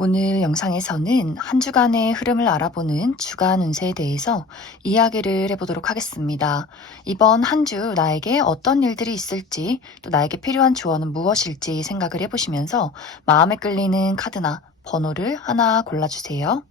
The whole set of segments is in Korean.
오늘 영상에서는 한 주간의 흐름을 알아보는 주간 운세에 대해서 이야기를 해보도록 하겠습니다. 이번 한 주 나에게 어떤 일들이 있을지, 또 나에게 필요한 조언은 무엇일지 생각을 해보시면서 마음에 끌리는 카드나 번호를 하나 골라주세요.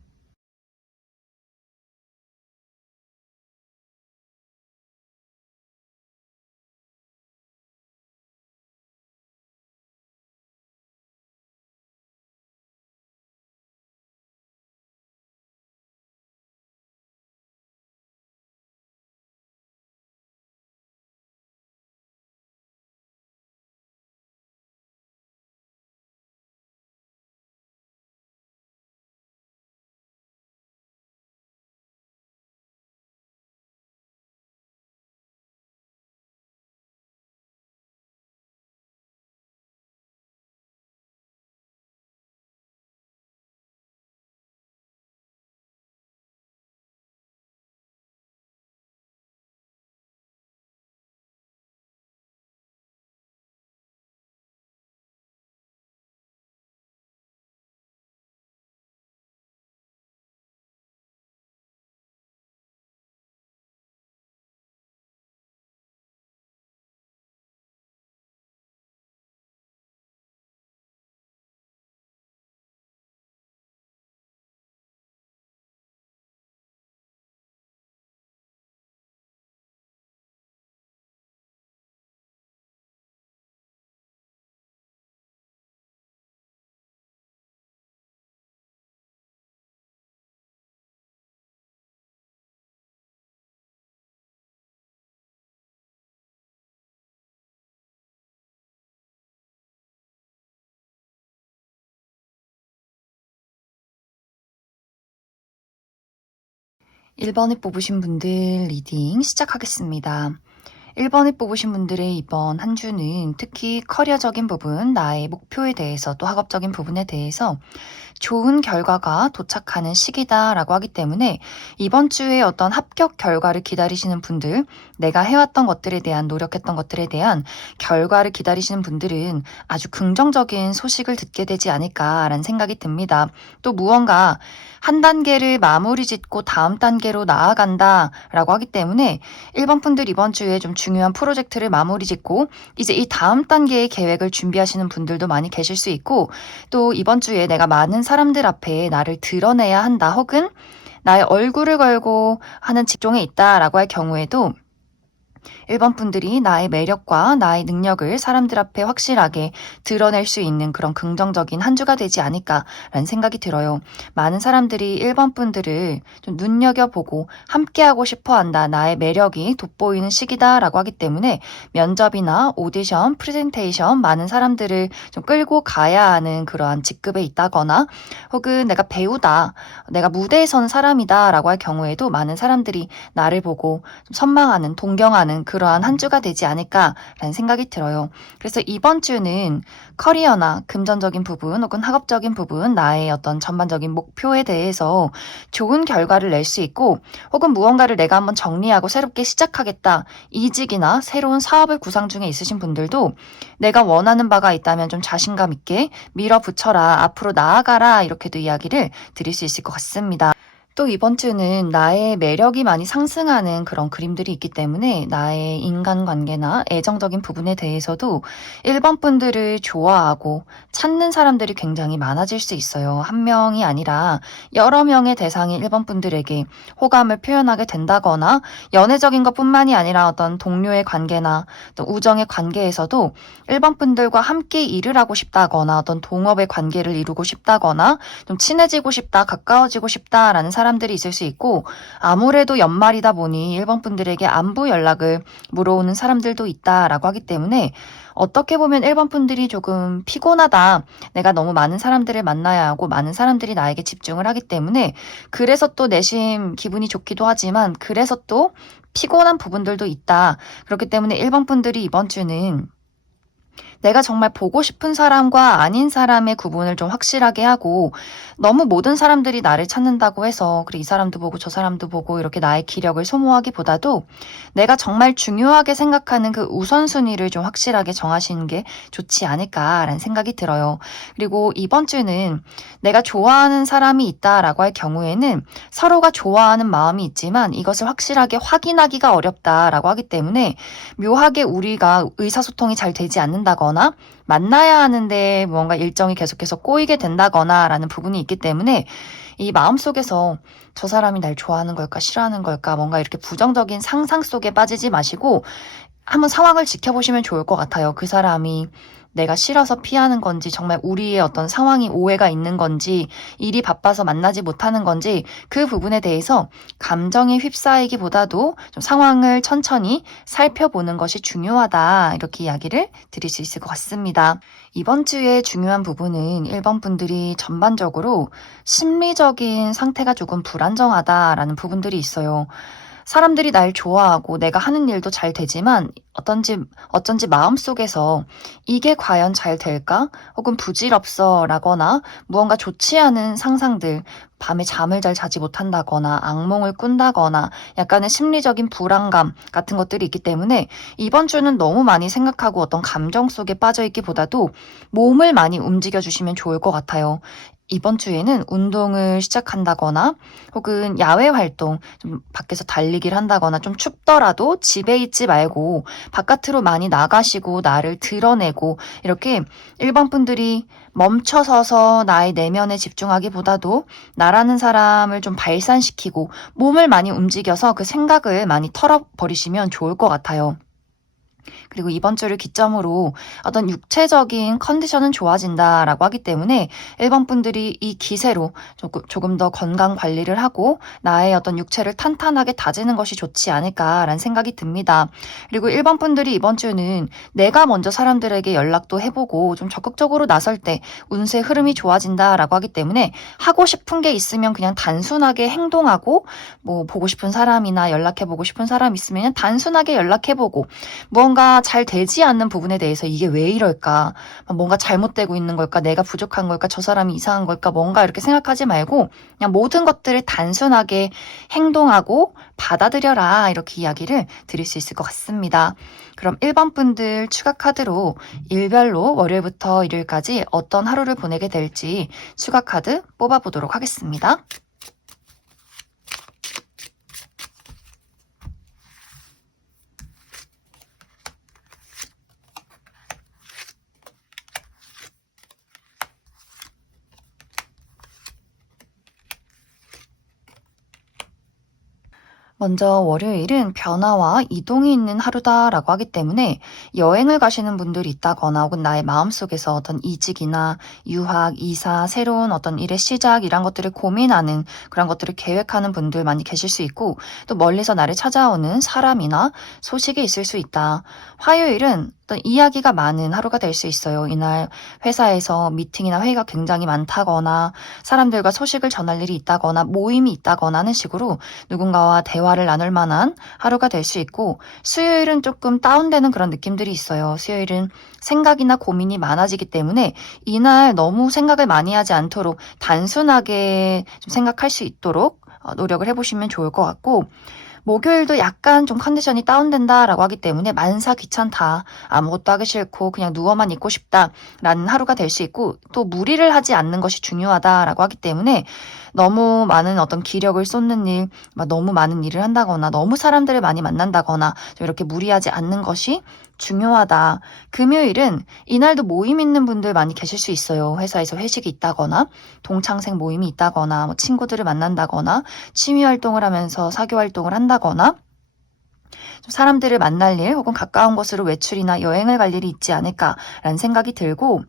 1번에 뽑으신 분들 리딩 시작하겠습니다. 1번에 뽑으신 분들의 이번 한 주는 특히 커리어적인 부분, 나의 목표에 대해서 또 학업적인 부분에 대해서 좋은 결과가 도착하는 시기다라고 하기 때문에 이번 주에 어떤 합격 결과를 기다리시는 분들, 내가 해왔던 것들에 대한 노력했던 것들에 대한 결과를 기다리시는 분들은 아주 긍정적인 소식을 듣게 되지 않을까라는 생각이 듭니다. 또 무언가 한 단계를 마무리 짓고 다음 단계로 나아간다라고 하기 때문에 1번 분들 이번 주에 좀 중요한 프로젝트를 마무리 짓고 이제 이 다음 단계의 계획을 준비하시는 분들도 많이 계실 수 있고, 또 이번 주에 내가 많은 사람들 앞에 나를 드러내야 한다, 혹은 나의 얼굴을 걸고 하는 직종에 있다라고 할 경우에도 1번 분들이 나의 매력과 나의 능력을 사람들 앞에 확실하게 드러낼 수 있는 그런 긍정적인 한 주가 되지 않을까라는 생각이 들어요. 많은 사람들이 1번 분들을 좀 눈여겨보고 함께하고 싶어 한다, 나의 매력이 돋보이는 시기다라고 하기 때문에 면접이나 오디션, 프레젠테이션 많은 사람들을 좀 끌고 가야 하는 그러한 직급에 있다거나, 혹은 내가 배우다, 내가 무대에 선 사람이다 라고 할 경우에도 많은 사람들이 나를 보고 좀 선망하는, 동경하는 그러한 한 주가 되지 않을까라는 생각이 들어요. 그래서 이번 주는 커리어나 금전적인 부분 혹은 학업적인 부분, 나의 어떤 전반적인 목표에 대해서 좋은 결과를 낼 수 있고, 혹은 무언가를 내가 한번 정리하고 새롭게 시작하겠다, 이직이나 새로운 사업을 구상 중에 있으신 분들도 내가 원하는 바가 있다면 좀 자신감 있게 밀어붙여라, 앞으로 나아가라, 이렇게도 이야기를 드릴 수 있을 것 같습니다. 또 이번 주는 나의 매력이 많이 상승하는 그런 그림들이 있기 때문에 나의 인간관계나 애정적인 부분에 대해서도 1번 분들을 좋아하고 찾는 사람들이 굉장히 많아질 수 있어요. 한 명이 아니라 여러 명의 대상인 1번 분들에게 호감을 표현하게 된다거나, 연애적인 것뿐만이 아니라 어떤 동료의 관계나 또 우정의 관계에서도 1번 분들과 함께 일을 하고 싶다거나, 어떤 동업의 관계를 이루고 싶다거나, 좀 친해지고 싶다, 가까워지고 싶다라는 사람들이 있을 수 있고, 아무래도 연말이다 보니 1번 분들에게 안부 연락을 물어오는 사람들도 있다라고 하기 때문에 어떻게 보면 1번 분들이 조금 피곤하다, 내가 너무 많은 사람들을 만나야 하고 많은 사람들이 나에게 집중을 하기 때문에 그래서 또 내심 기분이 좋기도 하지만 그래서 또 피곤한 부분들도 있다. 그렇기 때문에 1번 분들이 이번 주는 내가 정말 보고 싶은 사람과 아닌 사람의 구분을 좀 확실하게 하고 너무 모든 사람들이 나를 찾는다고 해서 그래 이 사람도 보고 저 사람도 보고 이렇게 나의 기력을 소모하기보다도 내가 정말 중요하게 생각하는 그 우선순위를 좀 확실하게 정하시는 게 좋지 않을까라는 생각이 들어요. 그리고 이번 주는 내가 좋아하는 사람이 있다라고 할 경우에는 서로가 좋아하는 마음이 있지만 이것을 확실하게 확인하기가 어렵다라고 하기 때문에 묘하게 우리가 의사소통이 잘 되지 않는다거나 만나야 하는데 뭔가 일정이 계속해서 꼬이게 된다거나 라는 부분이 있기 때문에 이 마음속에서 저 사람이 날 좋아하는 걸까 싫어하는 걸까 뭔가 이렇게 부정적인 상상 속에 빠지지 마시고 한번 상황을 지켜보시면 좋을 것 같아요. 그 사람이 내가 싫어서 피하는 건지 정말 우리의 어떤 상황이 오해가 있는 건지 일이 바빠서 만나지 못하는 건지 그 부분에 대해서 감정에 휩싸이기보다도 좀 상황을 천천히 살펴보는 것이 중요하다 이렇게 이야기를 드릴 수 있을 것 같습니다. 이번 주에 중요한 부분은 1번 분들이 전반적으로 심리적인 상태가 조금 불안정하다라는 부분들이 있어요. 사람들이 날 좋아하고 내가 하는 일도 잘 되지만 어쩐지 마음속에서 이게 과연 잘 될까? 혹은 부질없어 라거나 무언가 좋지 않은 상상들, 밤에 잠을 잘 자지 못한다거나 악몽을 꾼다거나 약간의 심리적인 불안감 같은 것들이 있기 때문에 이번 주는 너무 많이 생각하고 어떤 감정 속에 빠져 있기보다도 몸을 많이 움직여 주시면 좋을 것 같아요. 이번 주에는 운동을 시작한다거나 혹은 야외 활동, 좀 밖에서 달리기를 한다거나 좀 춥더라도 집에 있지 말고 바깥으로 많이 나가시고 나를 드러내고 이렇게 일반 분들이 멈춰서서 나의 내면에 집중하기보다도 나라는 사람을 좀 발산시키고 몸을 많이 움직여서 그 생각을 많이 털어버리시면 좋을 것 같아요. 그리고 이번 주를 기점으로 어떤 육체적인 컨디션은 좋아진다라고 하기 때문에 1번 분들이 이 기세로 조금 더 건강 관리를 하고 나의 어떤 육체를 탄탄하게 다지는 것이 좋지 않을까라는 생각이 듭니다. 그리고 1번 분들이 이번 주는 내가 먼저 사람들에게 연락도 해보고 좀 적극적으로 나설 때 운세 흐름이 좋아진다라고 하기 때문에 하고 싶은 게 있으면 그냥 단순하게 행동하고 뭐 보고 싶은 사람이나 연락해보고 싶은 사람 있으면 단순하게 연락해보고 무언가 잘 되지 않는 부분에 대해서 이게 왜 이럴까? 뭔가 잘못되고 있는 걸까? 내가 부족한 걸까? 저 사람이 이상한 걸까? 뭔가 이렇게 생각하지 말고 그냥 모든 것들을 단순하게 행동하고 받아들여라. 이렇게 이야기를 드릴 수 있을 것 같습니다. 그럼 1번 분들 추가 카드로 일별로 월요일부터 일요일까지 어떤 하루를 보내게 될지 추가 카드 뽑아보도록 하겠습니다. 먼저 월요일은 변화와 이동이 있는 하루다라고 하기 때문에 여행을 가시는 분들이 있다거나 혹은 나의 마음속에서 어떤 이직이나 유학, 이사, 새로운 어떤 일의 시작 이런 것들을 고민하는 그런 것들을 계획하는 분들 많이 계실 수 있고 또 멀리서 나를 찾아오는 사람이나 소식이 있을 수 있다. 화요일은 어떤 이야기가 많은 하루가 될 수 있어요. 이날 회사에서 미팅이나 회의가 굉장히 많다거나 사람들과 소식을 전할 일이 있다거나 모임이 있다거나 하는 식으로 누군가와 대화를 나눌 만한 하루가 될 수 있고 수요일은 조금 다운되는 그런 느낌들이 있어요. 수요일은 생각이나 고민이 많아지기 때문에 이날 너무 생각을 많이 하지 않도록 단순하게 좀 생각할 수 있도록 노력을 해보시면 좋을 것 같고 목요일도 약간 좀 컨디션이 다운된다라고 하기 때문에 만사 귀찮다. 아무것도 하기 싫고 그냥 누워만 있고 싶다라는 하루가 될 수 있고 또 무리를 하지 않는 것이 중요하다라고 하기 때문에 너무 많은 어떤 기력을 쏟는 일, 너무 많은 일을 한다거나 너무 사람들을 많이 만난다거나 좀 이렇게 무리하지 않는 것이 중요하다. 금요일은 이날도 모임 있는 분들 많이 계실 수 있어요. 회사에서 회식이 있다거나 동창생 모임이 있다거나 뭐 친구들을 만난다거나 취미 활동을 하면서 사교 활동을 한다거나 좀 사람들을 만날 일 혹은 가까운 곳으로 외출이나 여행을 갈 일이 있지 않을까라는 생각이 들고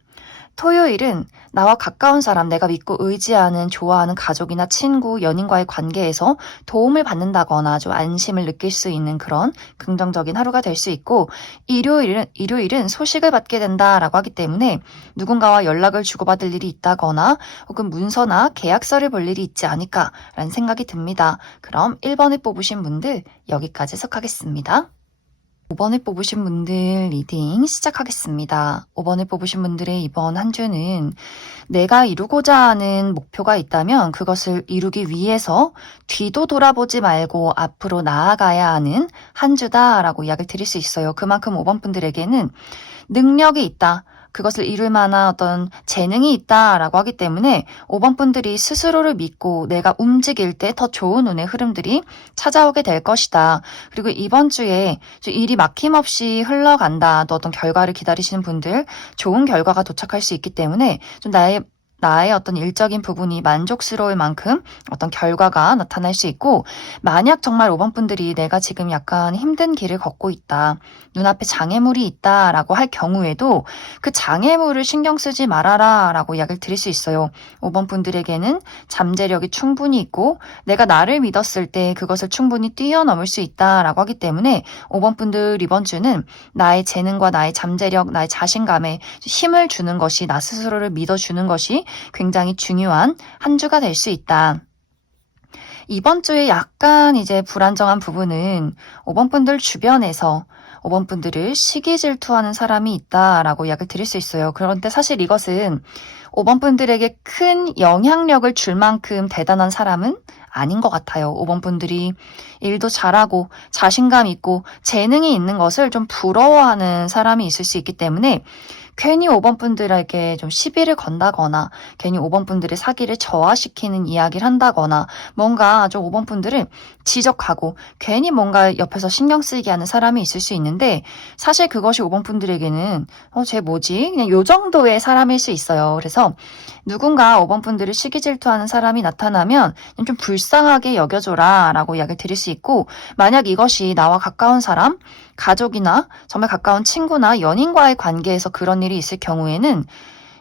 토요일은 나와 가까운 사람, 내가 믿고 의지하는, 좋아하는 가족이나 친구, 연인과의 관계에서 도움을 받는다거나 좀 안심을 느낄 수 있는 그런 긍정적인 하루가 될 수 있고, 일요일은 소식을 받게 된다라고 하기 때문에 누군가와 연락을 주고받을 일이 있다거나 혹은 문서나 계약서를 볼 일이 있지 않을까라는 생각이 듭니다. 그럼 1번을 뽑으신 분들 여기까지 해석하겠습니다. 5번을 뽑으신 분들 리딩 시작하겠습니다. 5번을 뽑으신 분들의 이번 한 주는 내가 이루고자 하는 목표가 있다면 그것을 이루기 위해서 뒤도 돌아보지 말고 앞으로 나아가야 하는 한 주다라고 이야기를 드릴 수 있어요. 그만큼 5번 분들에게는 능력이 있다. 그것을 이룰 만한 어떤 재능이 있다라고 하기 때문에 5번 분들이 스스로를 믿고 내가 움직일 때 더 좋은 운의 흐름들이 찾아오게 될 것이다. 그리고 이번 주에 일이 막힘없이 흘러간다. 또 어떤 결과를 기다리시는 분들 좋은 결과가 도착할 수 있기 때문에 좀 나의 어떤 일적인 부분이 만족스러울 만큼 어떤 결과가 나타날 수 있고, 만약 정말 5번 분들이 내가 지금 약간 힘든 길을 걷고 있다, 눈앞에 장애물이 있다라고 할 경우에도 그 장애물을 신경 쓰지 말아라 라고 이야기를 드릴 수 있어요. 5번 분들에게는 잠재력이 충분히 있고 내가 나를 믿었을 때 그것을 충분히 뛰어넘을 수 있다라고 하기 때문에 5번 분들 이번 주는 나의 재능과 나의 잠재력, 나의 자신감에 힘을 주는 것이, 나 스스로를 믿어주는 것이 굉장히 중요한 한 주가 될 수 있다. 이번 주에 약간 이제 불안정한 부분은 5번 분들 주변에서 5번 분들을 시기 질투하는 사람이 있다라고 이야기를 드릴 수 있어요. 그런데 사실 이것은 5번 분들에게 큰 영향력을 줄 만큼 대단한 사람은 아닌 것 같아요. 5번 분들이 일도 잘하고 자신감 있고 재능이 있는 것을 좀 부러워하는 사람이 있을 수 있기 때문에 괜히 5번 분들에게 좀 시비를 건다거나 괜히 5번 분들의 사기를 저하시키는 이야기를 한다거나 뭔가 좀 5번 분들을 지적하고 괜히 뭔가 옆에서 신경 쓰이게 하는 사람이 있을 수 있는데, 사실 그것이 5번 분들에게는 쟤 뭐지? 그냥 요 정도의 사람일 수 있어요. 그래서 누군가 5번 분들을 시기 질투하는 사람이 나타나면 좀 불쌍하게 여겨줘라 라고 이야기를 드릴 수 있고, 만약 이것이 나와 가까운 사람, 가족이나 정말 가까운 친구나 연인과의 관계에서 그런 일이 있을 경우에는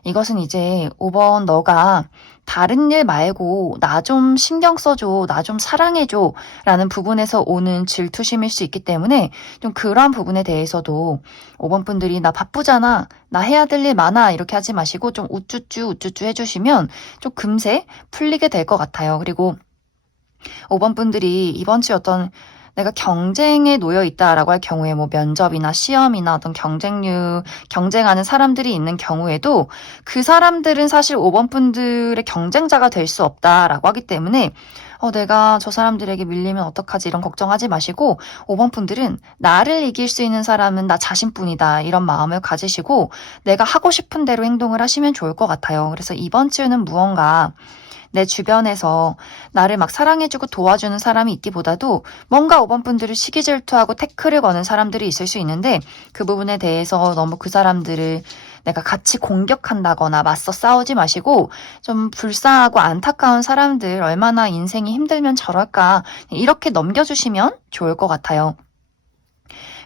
이것은 이제 5번 너가 다른 일 말고 나 좀 신경 써줘, 나 좀 사랑해줘 라는 부분에서 오는 질투심일 수 있기 때문에 좀 그러한 부분에 대해서도 5번 분들이 나 바쁘잖아, 나 해야 될 일 많아 이렇게 하지 마시고 좀 우쭈쭈 해주시면 좀 금세 풀리게 될 것 같아요. 그리고 5번 분들이 이번 주 어떤 내가 경쟁에 놓여 있다라고 할 경우에 뭐 면접이나 시험이나 어떤 경쟁하는 사람들이 있는 경우에도 그 사람들은 사실 5번 분들의 경쟁자가 될 수 없다라고 하기 때문에 내가 저 사람들에게 밀리면 어떡하지 이런 걱정하지 마시고 5번 분들은 나를 이길 수 있는 사람은 나 자신뿐이다 이런 마음을 가지시고 내가 하고 싶은 대로 행동을 하시면 좋을 것 같아요. 그래서 이번 주는 무언가 내 주변에서 나를 막 사랑해주고 도와주는 사람이 있기보다도 뭔가 5번 분들을 시기 질투하고 태클을 거는 사람들이 있을 수 있는데, 그 부분에 대해서 너무 그 사람들을 내가 같이 공격한다거나 맞서 싸우지 마시고 좀 불쌍하고 안타까운 사람들 얼마나 인생이 힘들면 저럴까 이렇게 넘겨주시면 좋을 것 같아요.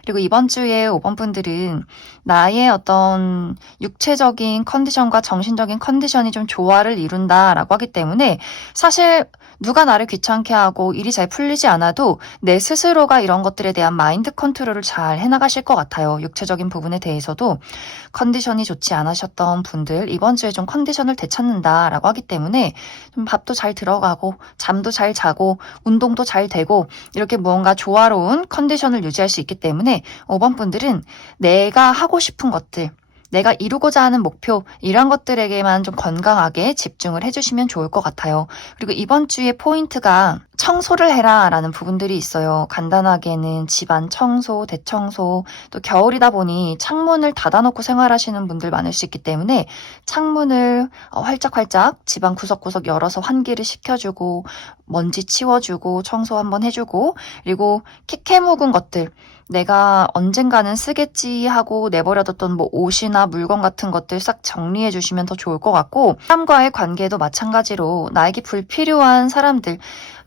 그리고 이번 주에 5번 분들은 나의 어떤 육체적인 컨디션과 정신적인 컨디션이 좀 조화를 이룬다라고 하기 때문에 사실 누가 나를 귀찮게 하고 일이 잘 풀리지 않아도 내 스스로가 이런 것들에 대한 마인드 컨트롤을 잘 해나가실 것 같아요. 육체적인 부분에 대해서도 컨디션이 좋지 않으셨던 분들 이번 주에 좀 컨디션을 되찾는다라고 하기 때문에 좀 밥도 잘 들어가고 잠도 잘 자고 운동도 잘 되고 이렇게 무언가 조화로운 컨디션을 유지할 수 있기 때문에 5번 분들은 내가 하고 싶은 것들, 내가 이루고자 하는 목표 이런 것들에게만 좀 건강하게 집중을 해주시면 좋을 것 같아요. 그리고 이번 주에 포인트가 청소를 해라 라는 부분들이 있어요. 간단하게는 집안 청소, 대청소, 또 겨울이다 보니 창문을 닫아놓고 생활하시는 분들 많을 수 있기 때문에 창문을 활짝활짝 집안 구석구석 열어서 환기를 시켜주고 먼지 치워주고 청소 한번 해주고, 그리고 캐캐 묵은 것들 내가 언젠가는 쓰겠지 하고 내버려뒀던 뭐 옷이나 물건 같은 것들 싹 정리해 주시면 더 좋을 것 같고, 사람과의 관계도 마찬가지로 나에게 불필요한 사람들,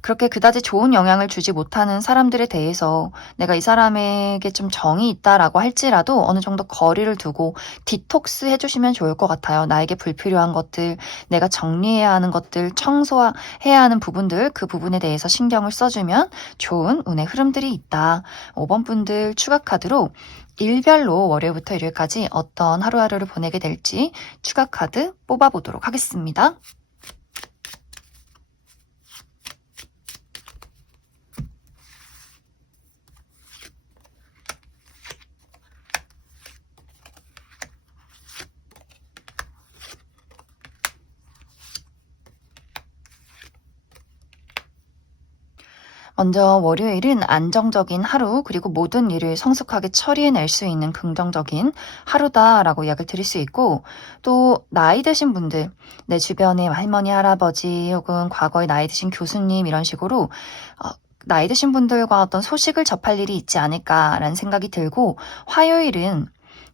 그렇게 그다지 좋은 영향을 주지 못하는 사람들에 대해서 내가 이 사람에게 좀 정이 있다라고 할지라도 어느 정도 거리를 두고 디톡스 해주시면 좋을 것 같아요. 나에게 불필요한 것들, 내가 정리해야 하는 것들, 청소해야 하는 부분들, 그 부분에 대해서 신경을 써주면 좋은 운의 흐름들이 있다. 5번 분들 추가 카드로 일별로 월요일부터 일요일까지 어떤 하루하루를 보내게 될지 추가 카드 뽑아보도록 하겠습니다. 먼저 월요일은 안정적인 하루, 그리고 모든 일을 성숙하게 처리해낼 수 있는 긍정적인 하루다라고 이야기를 드릴 수 있고, 또 나이 드신 분들, 내 주변의 할머니, 할아버지, 혹은 과거에 나이 드신 교수님 이런 식으로 어, 나이 드신 분들과 어떤 소식을 접할 일이 있지 않을까라는 생각이 들고, 화요일은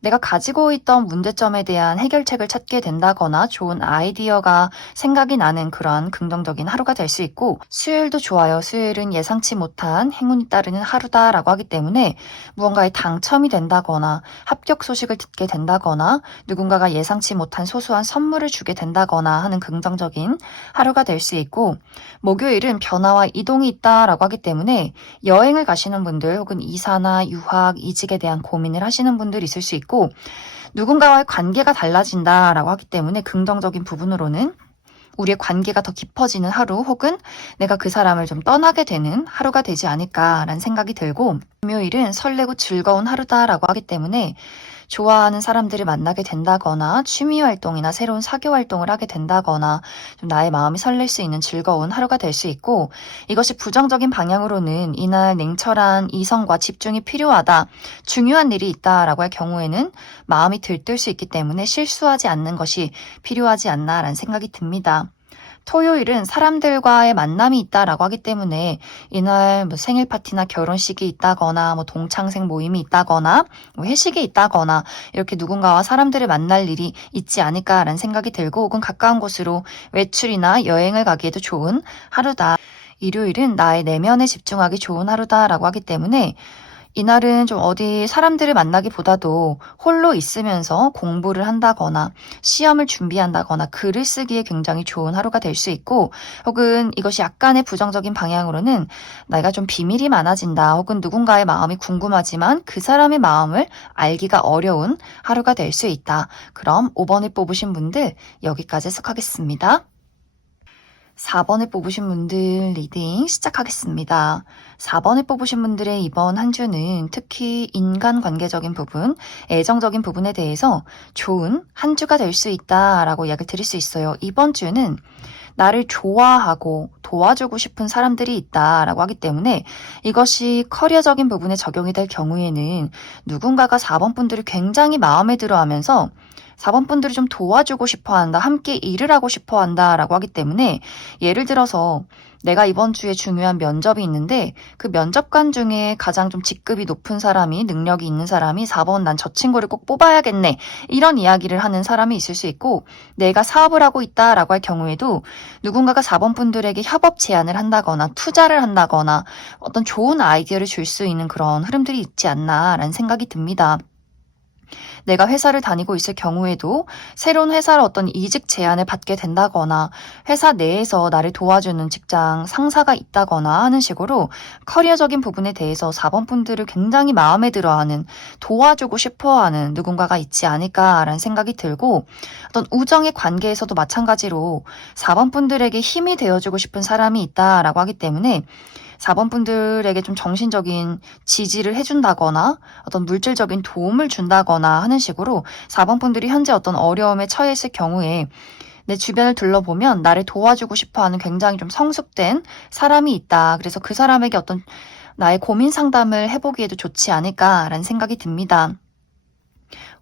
내가 가지고 있던 문제점에 대한 해결책을 찾게 된다거나 좋은 아이디어가 생각이 나는 그런 긍정적인 하루가 될 수 있고, 수요일도 좋아요. 수요일은 예상치 못한 행운이 따르는 하루다라고 하기 때문에 무언가에 당첨이 된다거나 합격 소식을 듣게 된다거나 누군가가 예상치 못한 소소한 선물을 주게 된다거나 하는 긍정적인 하루가 될 수 있고, 목요일은 변화와 이동이 있다라고 하기 때문에 여행을 가시는 분들, 혹은 이사나 유학, 이직에 대한 고민을 하시는 분들 있을 수 있고, 누군가와의 관계가 달라진다라고 하기 때문에 긍정적인 부분으로는 우리의 관계가 더 깊어지는 하루, 혹은 내가 그 사람을 좀 떠나게 되는 하루가 되지 않을까라는 생각이 들고, 금요일은 설레고 즐거운 하루다라고 하기 때문에 좋아하는 사람들을 만나게 된다거나 취미 활동이나 새로운 사교 활동을 하게 된다거나 좀 나의 마음이 설렐 수 있는 즐거운 하루가 될 수 있고, 이것이 부정적인 방향으로는 이날 냉철한 이성과 집중이 필요하다, 중요한 일이 있다라고 할 경우에는 마음이 들뜰 수 있기 때문에 실수하지 않는 것이 필요하지 않나라는 생각이 듭니다. 토요일은 사람들과의 만남이 있다라고 하기 때문에 이날 뭐 생일 파티나 결혼식이 있다거나 뭐 동창생 모임이 있다거나 뭐 회식이 있다거나 이렇게 누군가와 사람들을 만날 일이 있지 않을까라는 생각이 들고, 혹은 가까운 곳으로 외출이나 여행을 가기에도 좋은 하루다. 일요일은 나의 내면에 집중하기 좋은 하루다라고 하기 때문에 이날은 좀 어디 사람들을 만나기보다도 홀로 있으면서 공부를 한다거나 시험을 준비한다거나 글을 쓰기에 굉장히 좋은 하루가 될 수 있고, 혹은 이것이 약간의 부정적인 방향으로는 내가 좀 비밀이 많아진다, 혹은 누군가의 마음이 궁금하지만 그 사람의 마음을 알기가 어려운 하루가 될 수 있다. 그럼 5번을 뽑으신 분들 여기까지 해석하겠습니다. 4번을 뽑으신 분들 리딩 시작하겠습니다. 4번을 뽑으신 분들의 이번 한 주는 특히 인간관계적인 부분, 애정적인 부분에 대해서 좋은 한 주가 될 수 있다라고 이야기를 드릴 수 있어요. 이번 주는 나를 좋아하고 도와주고 싶은 사람들이 있다라고 하기 때문에 이것이 커리어적인 부분에 적용이 될 경우에는 누군가가 4번 분들을 굉장히 마음에 들어 하면서 4번 분들이 좀 도와주고 싶어 한다, 함께 일을 하고 싶어 한다라고 하기 때문에, 예를 들어서 내가 이번 주에 중요한 면접이 있는데 그 면접관 중에 가장 좀 직급이 높은 사람이, 능력이 있는 사람이 4번 난 저 친구를 꼭 뽑아야겠네, 이런 이야기를 하는 사람이 있을 수 있고, 내가 사업을 하고 있다라고 할 경우에도 누군가가 4번 분들에게 협업 제안을 한다거나 투자를 한다거나 어떤 좋은 아이디어를 줄 수 있는 그런 흐름들이 있지 않나라는 생각이 듭니다. 내가 회사를 다니고 있을 경우에도 새로운 회사로 어떤 이직 제안을 받게 된다거나 회사 내에서 나를 도와주는 직장 상사가 있다거나 하는 식으로 커리어적인 부분에 대해서 4번 분들을 굉장히 마음에 들어하는, 도와주고 싶어하는 누군가가 있지 않을까라는 생각이 들고, 어떤 우정의 관계에서도 마찬가지로 4번 분들에게 힘이 되어주고 싶은 사람이 있다라고 하기 때문에 4번 분들에게 좀 정신적인 지지를 해준다거나 어떤 물질적인 도움을 준다거나 하는 식으로 4번 분들이 현재 어떤 어려움에 처해 있을 경우에 내 주변을 둘러보면 나를 도와주고 싶어하는 굉장히 좀 성숙된 사람이 있다. 그래서 그 사람에게 어떤 나의 고민 상담을 해보기에도 좋지 않을까라는 생각이 듭니다.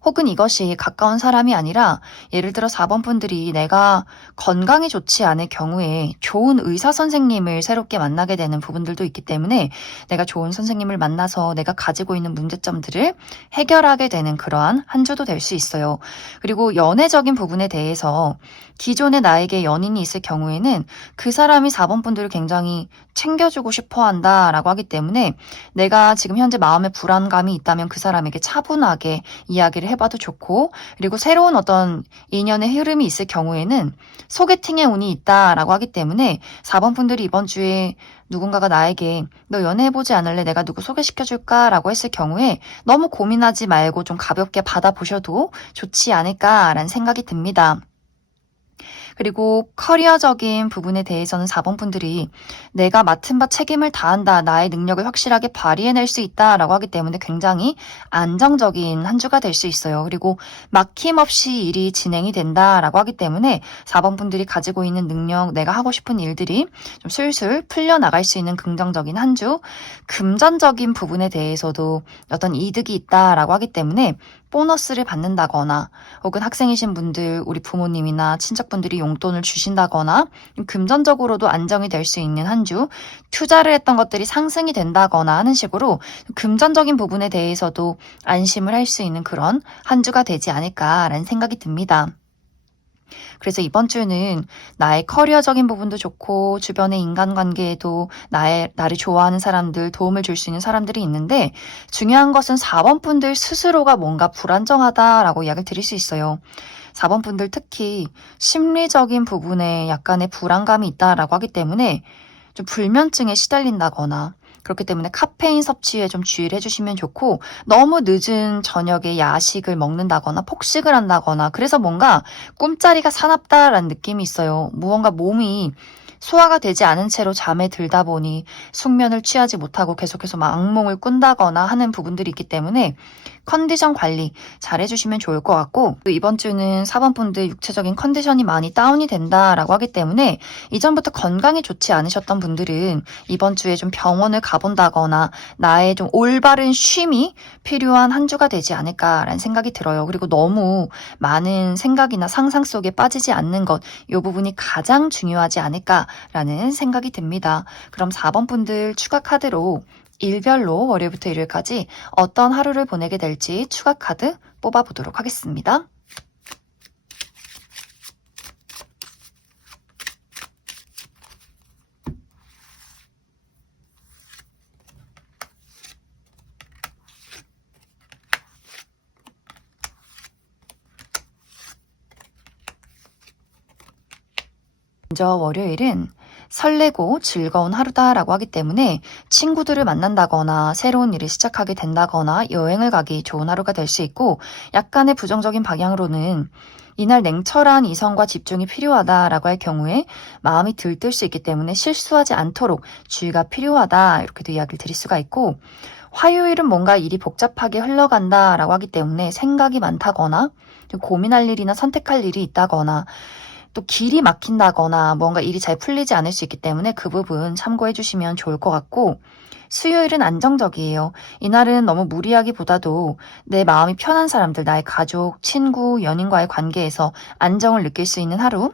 혹은 이것이 가까운 사람이 아니라 예를 들어 4번 분들이 내가 건강이 좋지 않을 경우에 좋은 의사 선생님을 새롭게 만나게 되는 부분들도 있기 때문에 내가 좋은 선생님을 만나서 내가 가지고 있는 문제점들을 해결하게 되는 그러한 한 주도 될 수 있어요. 그리고 연애적인 부분에 대해서 기존에 나에게 연인이 있을 경우에는 그 사람이 4번 분들을 굉장히 챙겨주고 싶어 한다라고 하기 때문에 내가 지금 현재 마음에 불안감이 있다면 그 사람에게 차분하게 이야기를 해봐도 좋고, 그리고 새로운 어떤 인연의 흐름이 있을 경우에는 소개팅의 운이 있다라고 하기 때문에 4번 분들이 이번 주에 누군가가 나에게 너 연애해보지 않을래? 내가 누구 소개시켜줄까? 라고 했을 경우에 너무 고민하지 말고 좀 가볍게 받아보셔도 좋지 않을까라는 생각이 듭니다. 그리고 커리어적인 부분에 대해서는 4번 분들이 내가 맡은 바 책임을 다한다, 나의 능력을 확실하게 발휘해낼 수 있다라고 하기 때문에 굉장히 안정적인 한 주가 될 수 있어요. 그리고 막힘없이 일이 진행이 된다라고 하기 때문에 4번 분들이 가지고 있는 능력, 내가 하고 싶은 일들이 좀 술술 풀려나갈 수 있는 긍정적인 한 주, 금전적인 부분에 대해서도 어떤 이득이 있다라고 하기 때문에 보너스를 받는다거나 혹은 학생이신 분들, 우리 부모님이나 친척분들이 용돈을 주신다거나 금전적으로도 안정이 될 수 있는 한 주, 투자를 했던 것들이 상승이 된다거나 하는 식으로 금전적인 부분에 대해서도 안심을 할 수 있는 그런 한 주가 되지 않을까라는 생각이 듭니다. 그래서 이번 주는 나의 커리어적인 부분도 좋고 주변의 인간관계에도 나를 좋아하는 사람들, 도움을 줄 수 있는 사람들이 있는데 중요한 것은 4번 분들 스스로가 뭔가 불안정하다라고 이야기를 드릴 수 있어요. 4번 분들 특히 심리적인 부분에 약간의 불안감이 있다라고 하기 때문에 좀 불면증에 시달린다거나 그렇기 때문에 카페인 섭취에 좀 주의를 해주시면 좋고 너무 늦은 저녁에 야식을 먹는다거나 폭식을 한다거나 그래서 뭔가 꿈자리가 사납다라는 느낌이 있어요. 무언가 몸이 소화가 되지 않은 채로 잠에 들다 보니 숙면을 취하지 못하고 계속해서 막 악몽을 꾼다거나 하는 부분들이 있기 때문에 컨디션 관리 잘 해주시면 좋을 것 같고 또 이번 주는 4번 분들 육체적인 컨디션이 많이 다운이 된다라고 하기 때문에 이전부터 건강이 좋지 않으셨던 분들은 이번 주에 좀 병원을 가본다거나 나의 좀 올바른 쉼이 필요한 한 주가 되지 않을까라는 생각이 들어요. 그리고 너무 많은 생각이나 상상 속에 빠지지 않는 것, 이 부분이 가장 중요하지 않을까라는 생각이 듭니다. 그럼 4번 분들 추가 카드로 일별로 월요일부터 일요일까지 어떤 하루를 보내게 될지 추가 카드 뽑아보도록 하겠습니다. 먼저 월요일은 설레고 즐거운 하루다라고 하기 때문에 친구들을 만난다거나 새로운 일을 시작하게 된다거나 여행을 가기 좋은 하루가 될 수 있고 약간의 부정적인 방향으로는 이날 냉철한 이성과 집중이 필요하다라고 할 경우에 마음이 들뜰 수 있기 때문에 실수하지 않도록 주의가 필요하다 이렇게도 이야기를 드릴 수가 있고 화요일은 뭔가 일이 복잡하게 흘러간다라고 하기 때문에 생각이 많다거나 고민할 일이나 선택할 일이 있다거나 또 길이 막힌다거나 뭔가 일이 잘 풀리지 않을 수 있기 때문에 그 부분 참고해 주시면 좋을 것 같고 수요일은 안정적이에요. 이날은 너무 무리하기보다도 내 마음이 편한 사람들, 나의 가족, 친구, 연인과의 관계에서 안정을 느낄 수 있는 하루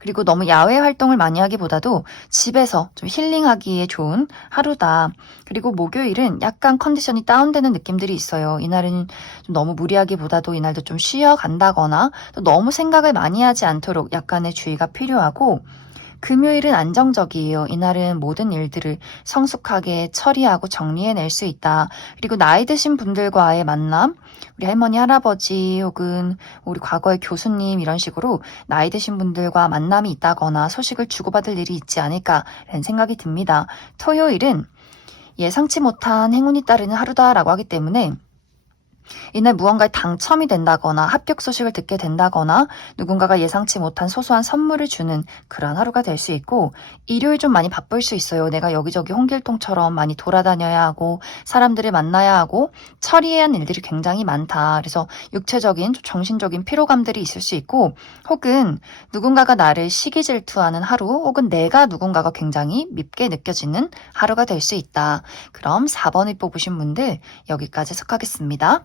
그리고 너무 야외 활동을 많이 하기보다도 집에서 좀 힐링하기에 좋은 하루다. 그리고 목요일은 약간 컨디션이 다운되는 느낌들이 있어요. 이날은 좀 너무 무리하기보다도 이날도 좀 쉬어간다거나 또 너무 생각을 많이 하지 않도록 약간의 주의가 필요하고 금요일은 안정적이에요. 이날은 모든 일들을 성숙하게 처리하고 정리해낼 수 있다. 그리고 나이 드신 분들과의 만남, 우리 할머니, 할아버지 혹은 우리 과거의 교수님 이런 식으로 나이 드신 분들과 만남이 있다거나 소식을 주고받을 일이 있지 않을까라는 생각이 듭니다. 토요일은 예상치 못한 행운이 따르는 하루다라고 하기 때문에 이날 무언가에 당첨이 된다거나 합격 소식을 듣게 된다거나 누군가가 예상치 못한 소소한 선물을 주는 그런 하루가 될 수 있고 일요일 좀 많이 바쁠 수 있어요. 내가 여기저기 홍길동처럼 많이 돌아다녀야 하고 사람들을 만나야 하고 처리해야 하는 일들이 굉장히 많다. 그래서 육체적인 정신적인 피로감들이 있을 수 있고 혹은 누군가가 나를 시기 질투하는 하루 혹은 내가 누군가가 굉장히 밉게 느껴지는 하루가 될 수 있다. 그럼 4번을 뽑으신 분들 여기까지 속하겠습니다.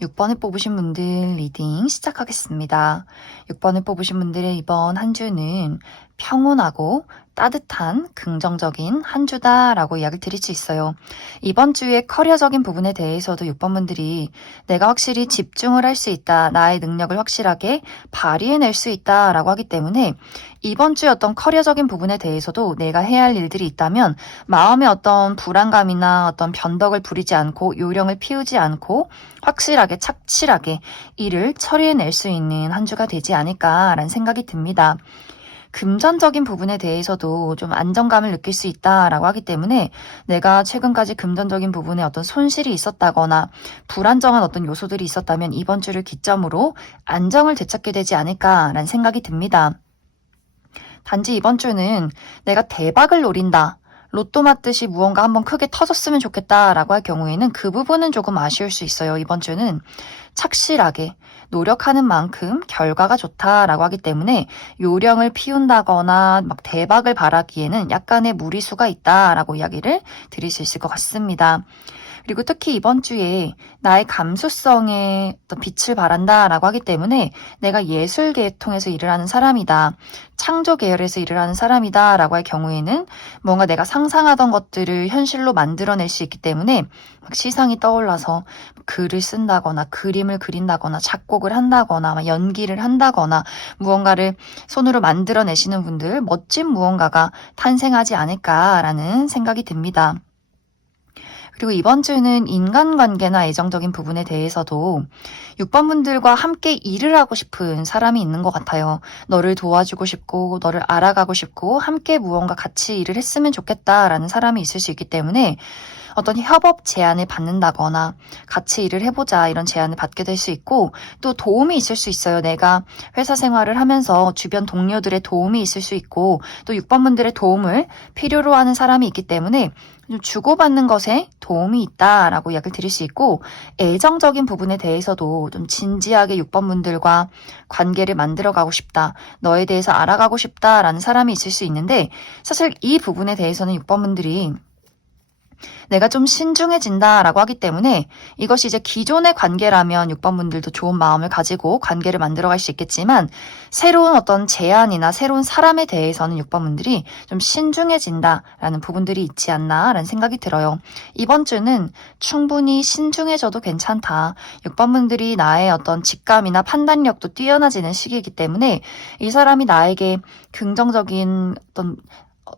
6번을 뽑으신 분들 리딩 시작하겠습니다. 6번을 뽑으신 분들의 이번 한 주는 평온하고 따뜻한 긍정적인 한 주다라고 이야기를 드릴 수 있어요. 이번 주에 커리어적인 부분에 대해서도 6번 분들이 내가 확실히 집중을 할 수 있다. 나의 능력을 확실하게 발휘해낼 수 있다라고 하기 때문에 이번 주에 어떤 커리어적인 부분에 대해서도 내가 해야 할 일들이 있다면 마음의 어떤 불안감이나 어떤 변덕을 부리지 않고 요령을 피우지 않고 확실하게 착실하게 일을 처리해낼 수 있는 한 주가 되지 않을까라는 생각이 듭니다. 금전적인 부분에 대해서도 좀 안정감을 느낄 수 있다라고 하기 때문에 내가 최근까지 금전적인 부분에 어떤 손실이 있었다거나 불안정한 어떤 요소들이 있었다면 이번 주를 기점으로 안정을 되찾게 되지 않을까라는 생각이 듭니다. 단지 이번 주는 내가 대박을 노린다. 로또 맞듯이 무언가 한번 크게 터졌으면 좋겠다라고 할 경우에는 그 부분은 조금 아쉬울 수 있어요. 이번 주는 착실하게 노력하는 만큼 결과가 좋다라고 하기 때문에 요령을 피운다거나 막 대박을 바라기에는 약간의 무리수가 있다라고 이야기를 드릴 수 있을 것 같습니다. 그리고 특히 이번 주에 나의 감수성에 어떤 빛을 발한다라고 하기 때문에 내가 예술 계통에서 일을 하는 사람이다. 창조 계열에서 일을 하는 사람이다 라고 할 경우에는 뭔가 내가 상상하던 것들을 현실로 만들어낼 수 있기 때문에 막 시상이 떠올라서 글을 쓴다거나 그림을 그린다거나 작곡을 한다거나 막 연기를 한다거나 무언가를 손으로 만들어내시는 분들 멋진 무언가가 탄생하지 않을까라는 생각이 듭니다. 그리고 이번 주는 인간관계나 애정적인 부분에 대해서도 6번 분들과 함께 일을 하고 싶은 사람이 있는 것 같아요. 너를 도와주고 싶고 너를 알아가고 싶고 함께 무언가 같이 일을 했으면 좋겠다라는 사람이 있을 수 있기 때문에 어떤 협업 제안을 받는다거나 같이 일을 해보자 이런 제안을 받게 될 수 있고 또 도움이 있을 수 있어요. 내가 회사 생활을 하면서 주변 동료들의 도움이 있을 수 있고 또 6번 분들의 도움을 필요로 하는 사람이 있기 때문에 좀 주고받는 것에 도움이 있다라고 이야기를 드릴 수 있고 애정적인 부분에 대해서도 좀 진지하게 6번 분들과 관계를 만들어가고 싶다. 너에 대해서 알아가고 싶다라는 사람이 있을 수 있는데 사실 이 부분에 대해서는 6번 분들이 내가 좀 신중해진다라고 하기 때문에 이것이 이제 기존의 관계라면 6번 분들도 좋은 마음을 가지고 관계를 만들어갈 수 있겠지만 새로운 어떤 제안이나 새로운 사람에 대해서는 6번 분들이 좀 신중해진다라는 부분들이 있지 않나라는 생각이 들어요. 이번 주는 충분히 신중해져도 괜찮다. 6번 분들이 나의 어떤 직감이나 판단력도 뛰어나지는 시기이기 때문에 이 사람이 나에게 긍정적인 어떤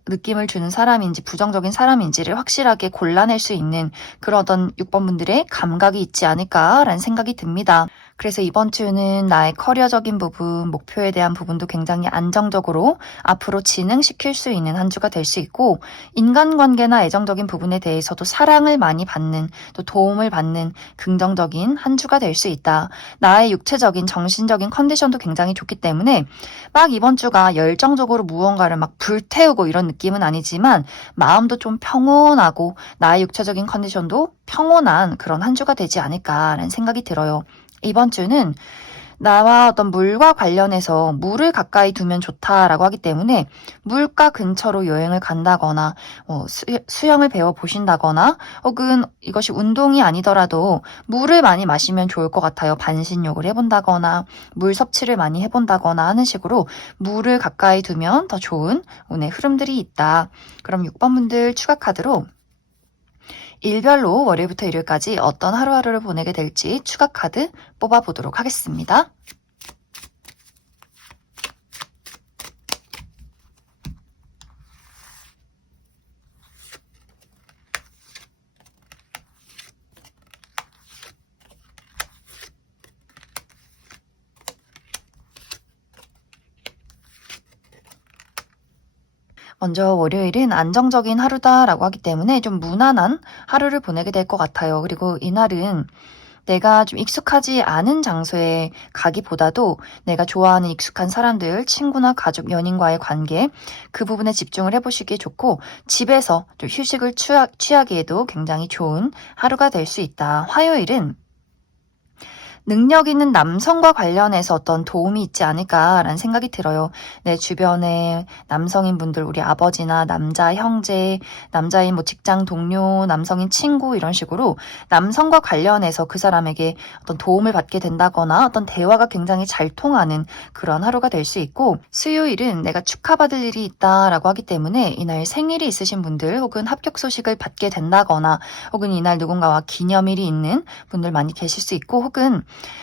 느낌을 주는 사람인지 부정적인 사람인지를 확실하게 골라낼 수 있는 그런 어떤 6번 분들의 감각이 있지 않을까라는 생각이 듭니다. 그래서 이번 주는 나의 커리어적인 부분, 목표에 대한 부분도 굉장히 안정적으로 앞으로 진행시킬 수 있는 한 주가 될 수 있고 인간관계나 애정적인 부분에 대해서도 사랑을 많이 받는 또 도움을 받는 긍정적인 한 주가 될 수 있다. 나의 육체적인 정신적인 컨디션도 굉장히 좋기 때문에 막 이번 주가 열정적으로 무언가를 막 불태우고 이런 느낌은 아니지만 마음도 좀 평온하고 나의 육체적인 컨디션도 평온한 그런 한 주가 되지 않을까라는 생각이 들어요. 이번 주는 나와 어떤 물과 관련해서 물을 가까이 두면 좋다라고 하기 때문에 물가 근처로 여행을 간다거나 수영을 배워보신다거나 혹은 이것이 운동이 아니더라도 물을 많이 마시면 좋을 것 같아요. 반신욕을 해본다거나 물 섭취를 많이 해본다거나 하는 식으로 물을 가까이 두면 더 좋은 운의 흐름들이 있다. 그럼 6번 분들 추가 카드로 일별로 월요일부터 일요일까지 어떤 하루하루를 보내게 될지 추가 카드 뽑아보도록 하겠습니다. 먼저 월요일은 안정적인 하루다라고 하기 때문에 좀 무난한 하루를 보내게 될 것 같아요. 그리고 이날은 내가 좀 익숙하지 않은 장소에 가기보다도 내가 좋아하는 익숙한 사람들, 친구나 가족, 연인과의 관계 그 부분에 집중을 해보시기에 좋고 집에서 좀 휴식을 취하기에도 굉장히 좋은 하루가 될 수 있다. 화요일은 능력 있는 남성과 관련해서 어떤 도움이 있지 않을까라는 생각이 들어요. 내 주변에 남성인 분들, 우리 아버지나 남자 형제, 남자인 뭐 직장 동료, 남성인 친구 이런 식으로 남성과 관련해서 그 사람에게 어떤 도움을 받게 된다거나 어떤 대화가 굉장히 잘 통하는 그런 하루가 될 수 있고 수요일은 내가 축하받을 일이 있다라고 하기 때문에 이날 생일이 있으신 분들 혹은 합격 소식을 받게 된다거나 혹은 이날 누군가와 기념일이 있는 분들 많이 계실 수 있고 혹은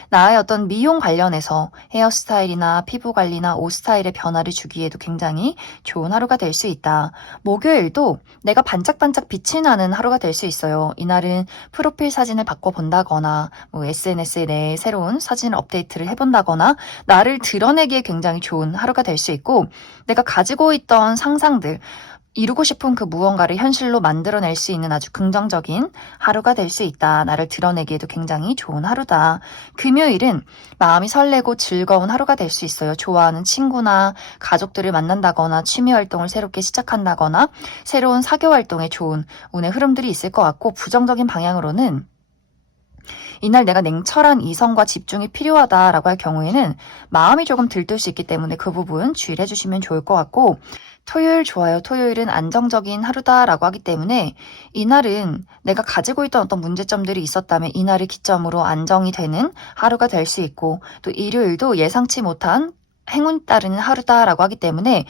나의 어떤 미용 관련해서 헤어스타일이나 피부 관리나 옷 스타일의 변화를 주기에도 굉장히 좋은 하루가 될 수 있다. 목요일도 내가 반짝반짝 빛이 나는 하루가 될 수 있어요. 이날은 프로필 사진을 바꿔본다거나 SNS에 내 새로운 사진을 업데이트를 해본다거나 나를 드러내기에 굉장히 좋은 하루가 될 수 있고 내가 가지고 있던 상상들 이루고 싶은 그 무언가를 현실로 만들어낼 수 있는 아주 긍정적인 하루가 될 수 있다. 나를 드러내기에도 굉장히 좋은 하루다. 금요일은 마음이 설레고 즐거운 하루가 될 수 있어요. 좋아하는 친구나 가족들을 만난다거나 취미 활동을 새롭게 시작한다거나 새로운 사교 활동에 좋은 운의 흐름들이 있을 것 같고 부정적인 방향으로는 이날 내가 냉철한 이성과 집중이 필요하다라고 할 경우에는 마음이 조금 들뜰 수 있기 때문에 그 부분 주의를 해주시면 좋을 것 같고 토요일 좋아요. 토요일은 안정적인 하루다라고 하기 때문에 이날은 내가 가지고 있던 어떤 문제점들이 있었다면 이날을 기점으로 안정이 되는 하루가 될 수 있고 또 일요일도 예상치 못한 행운 따르는 하루다라고 하기 때문에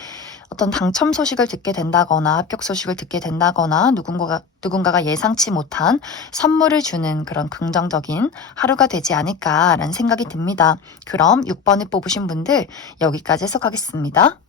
어떤 당첨 소식을 듣게 된다거나 합격 소식을 듣게 된다거나 누군가가 예상치 못한 선물을 주는 그런 긍정적인 하루가 되지 않을까라는 생각이 듭니다. 그럼 6번을 뽑으신 분들 여기까지 해석하겠습니다.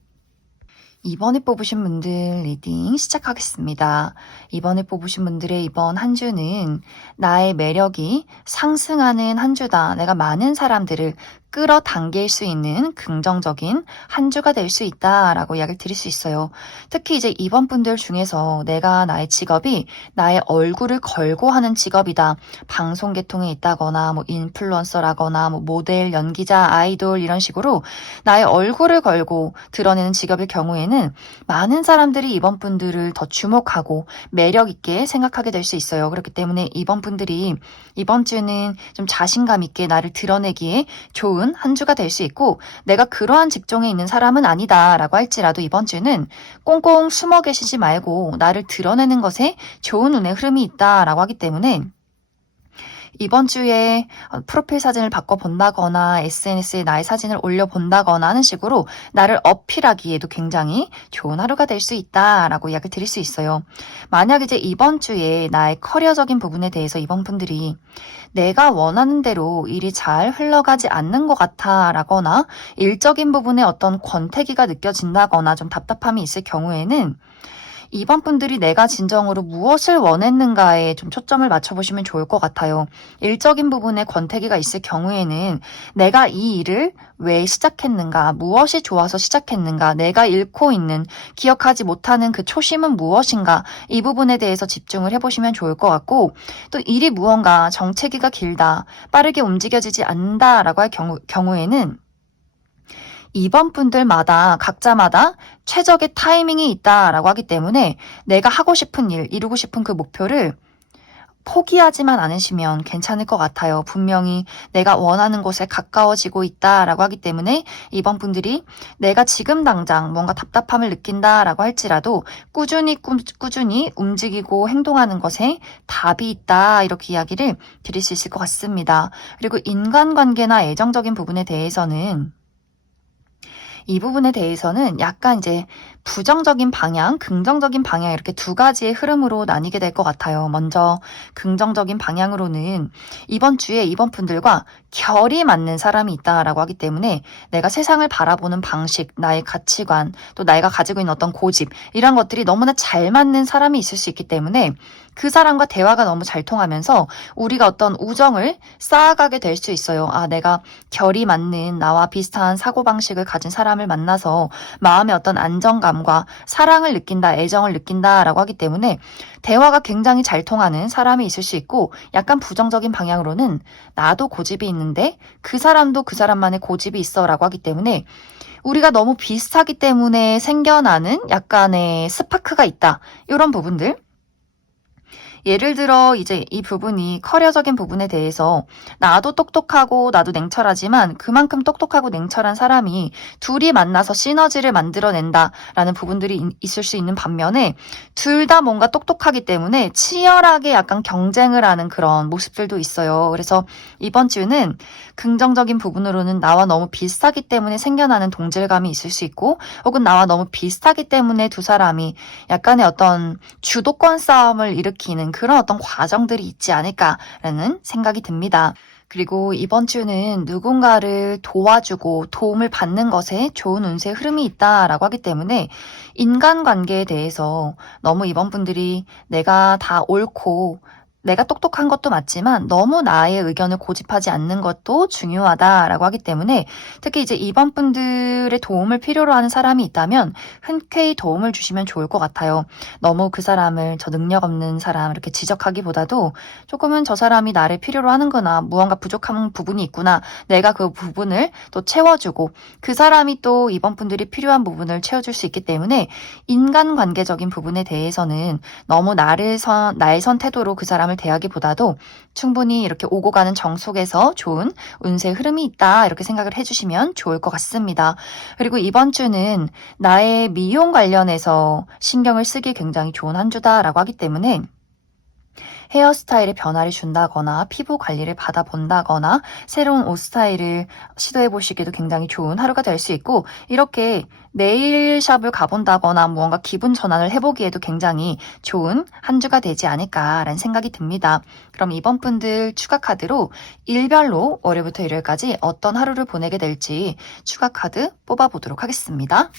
2번을 뽑으신 분들 리딩 시작하겠습니다. 2번을 뽑으신 분들의 이번 한 주는 나의 매력이 상승하는 한 주다. 내가 많은 사람들을 끌어당길 수 있는 긍정적인 한 주가 될 수 있다라고 이야기를 드릴 수 있어요. 특히 이제 이번 분들 중에서 내가 나의 직업이 나의 얼굴을 걸고 하는 직업이다. 방송 계통에 있다거나 인플루언서라거나 모델, 연기자, 아이돌 이런 식으로 나의 얼굴을 걸고 드러내는 직업일 경우에는 많은 사람들이 이번 분들을 더 주목하고 매력 있게 생각하게 될 수 있어요. 그렇기 때문에 이번 분들이 이번 주는 좀 자신감 있게 나를 드러내기에 좋은 한 주가 될 수 있고 내가 그러한 직종에 있는 사람은 아니다라고 할지라도 이번 주는 꽁꽁 숨어 계시지 말고 나를 드러내는 것에 좋은 운의 흐름이 있다라고 하기 때문에 이번 주에 프로필 사진을 바꿔본다거나 SNS에 나의 사진을 올려본다거나 하는 식으로 나를 어필하기에도 굉장히 좋은 하루가 될 수 있다라고 이야기를 드릴 수 있어요. 만약 이제 이번 주에 나의 커리어적인 부분에 대해서 이번 분들이 내가 원하는 대로 일이 잘 흘러가지 않는 것 같아 라거나 일적인 부분에 어떤 권태기가 느껴진다거나 좀 답답함이 있을 경우에는 이번 분들이 내가 진정으로 무엇을 원했는가에 좀 초점을 맞춰보시면 좋을 것 같아요. 일적인 부분에 권태기가 있을 경우에는 내가 이 일을 왜 시작했는가, 무엇이 좋아서 시작했는가, 내가 잃고 있는, 기억하지 못하는 그 초심은 무엇인가, 이 부분에 대해서 집중을 해보시면 좋을 것 같고 또 일이 무언가 정체기가 길다, 빠르게 움직여지지 않는다라고 할 경우에는 이번 분들마다 각자마다 최적의 타이밍이 있다라고 하기 때문에 내가 하고 싶은 일, 이루고 싶은 그 목표를 포기하지만 않으시면 괜찮을 것 같아요. 분명히 내가 원하는 곳에 가까워지고 있다라고 하기 때문에 이번 분들이 내가 지금 당장 뭔가 답답함을 느낀다라고 할지라도 꾸준히 움직이고 행동하는 것에 답이 있다 이렇게 이야기를 드릴 수 있을 것 같습니다. 그리고 인간관계나 애정적인 부분에 대해서는 이 부분에 대해서는 약간 이제 부정적인 방향, 긍정적인 방향 이렇게 두 가지의 흐름으로 나뉘게 될 것 같아요. 먼저 긍정적인 방향으로는 이번 주에 이번 분들과 결이 맞는 사람이 있다라고 하기 때문에 내가 세상을 바라보는 방식, 나의 가치관, 또 내가 가지고 있는 어떤 고집 이런 것들이 너무나 잘 맞는 사람이 있을 수 있기 때문에 그 사람과 대화가 너무 잘 통하면서 우리가 어떤 우정을 쌓아가게 될 수 있어요. 아, 내가 결이 맞는 나와 비슷한 사고방식을 가진 사람을 만나서 마음의 어떤 안정감과 사랑을 느낀다, 애정을 느낀다라고 하기 때문에 대화가 굉장히 잘 통하는 사람이 있을 수 있고 약간 부정적인 방향으로는 나도 고집이 있는데 그 사람도 그 사람만의 고집이 있어라고 하기 때문에 우리가 너무 비슷하기 때문에 생겨나는 약간의 스파크가 있다. 이런 부분들. 예를 들어 이제 이 부분이 커리어적인 부분에 대해서 나도 똑똑하고 나도 냉철하지만 그만큼 똑똑하고 냉철한 사람이 둘이 만나서 시너지를 만들어낸다라는 부분들이 있을 수 있는 반면에 둘 다 뭔가 똑똑하기 때문에 치열하게 약간 경쟁을 하는 그런 모습들도 있어요. 그래서 이번 주는 긍정적인 부분으로는 나와 너무 비슷하기 때문에 생겨나는 동질감이 있을 수 있고 혹은 나와 너무 비슷하기 때문에 두 사람이 약간의 어떤 주도권 싸움을 일으키는 그런 어떤 과정들이 있지 않을까라는 생각이 듭니다. 그리고 이번 주는 누군가를 도와주고 도움을 받는 것에 좋은 운세 흐름이 있다라고 하기 때문에 인간관계에 대해서 너무 이번 분들이 내가 다 옳고 내가 똑똑한 것도 맞지만 너무 나의 의견을 고집하지 않는 것도 중요하다라고 하기 때문에 특히 이제 이번 분들의 도움을 필요로 하는 사람이 있다면 흔쾌히 도움을 주시면 좋을 것 같아요. 너무 그 사람을 저 능력 없는 사람 이렇게 지적하기보다도 조금은 저 사람이 나를 필요로 하는구나, 무언가 부족한 부분이 있구나, 내가 그 부분을 또 채워주고 그 사람이 또 이번 분들이 필요한 부분을 채워줄 수 있기 때문에 인간관계적인 부분에 대해서는 너무 나의 선 태도로 그 사람을 대하기보다도 충분히 이렇게 오고 가는 정 속에서 좋은 운세 흐름이 있다 이렇게 생각을 해주시면 좋을 것 같습니다. 그리고 이번 주는 나의 미용 관련해서 신경을 쓰기 굉장히 좋은 한 주다라고 하기 때문에 헤어스타일에 변화를 준다거나 피부 관리를 받아본다거나 새로운 옷 스타일을 시도해 보시기도 굉장히 좋은 하루가 될 수 있고 이렇게 네일샵을 가본다거나 무언가 기분 전환을 해보기에도 굉장히 좋은 한 주가 되지 않을까라는 생각이 듭니다. 그럼 이번 분들 추가 카드로 일별로 월요일부터 일요일까지 어떤 하루를 보내게 될지 추가 카드 뽑아보도록 하겠습니다.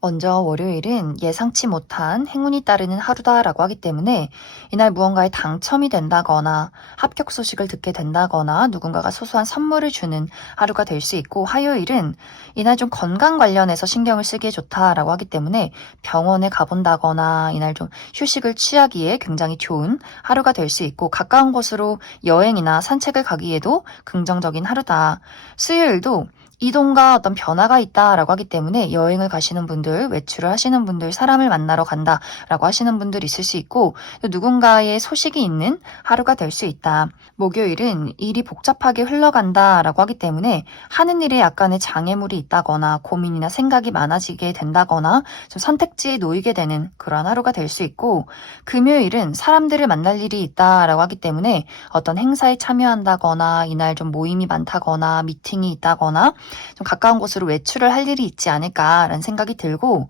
먼저 월요일은 예상치 못한 행운이 따르는 하루다라고 하기 때문에 이날 무언가에 당첨이 된다거나 합격 소식을 듣게 된다거나 누군가가 소소한 선물을 주는 하루가 될 수 있고 화요일은 이날 좀 건강 관련해서 신경을 쓰기에 좋다라고 하기 때문에 병원에 가본다거나 이날 좀 휴식을 취하기에 굉장히 좋은 하루가 될 수 있고 가까운 곳으로 여행이나 산책을 가기에도 긍정적인 하루다. 수요일도 이동과 어떤 변화가 있다라고 하기 때문에 여행을 가시는 분들, 외출을 하시는 분들, 사람을 만나러 간다라고 하시는 분들 있을 수 있고 또 누군가의 소식이 있는 하루가 될 수 있다. 목요일은 일이 복잡하게 흘러간다라고 하기 때문에 하는 일에 약간의 장애물이 있다거나 고민이나 생각이 많아지게 된다거나 좀 선택지에 놓이게 되는 그런 하루가 될 수 있고 금요일은 사람들을 만날 일이 있다라고 하기 때문에 어떤 행사에 참여한다거나 이날 좀 모임이 많다거나 미팅이 있다거나 좀 가까운 곳으로 외출을 할 일이 있지 않을까라는 생각이 들고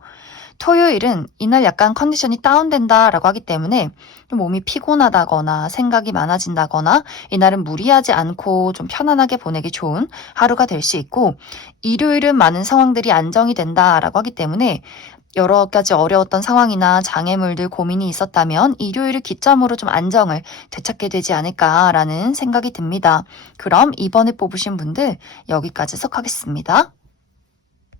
토요일은 이날 약간 컨디션이 다운된다라고 하기 때문에 좀 몸이 피곤하다거나 생각이 많아진다거나 이날은 무리하지 않고 좀 편안하게 보내기 좋은 하루가 될 수 있고 일요일은 많은 상황들이 안정이 된다라고 하기 때문에 여러 가지 어려웠던 상황이나 장애물들 고민이 있었다면 일요일을 기점으로 좀 안정을 되찾게 되지 않을까라는 생각이 듭니다. 그럼 이번에 뽑으신 분들 여기까지 해석하겠습니다.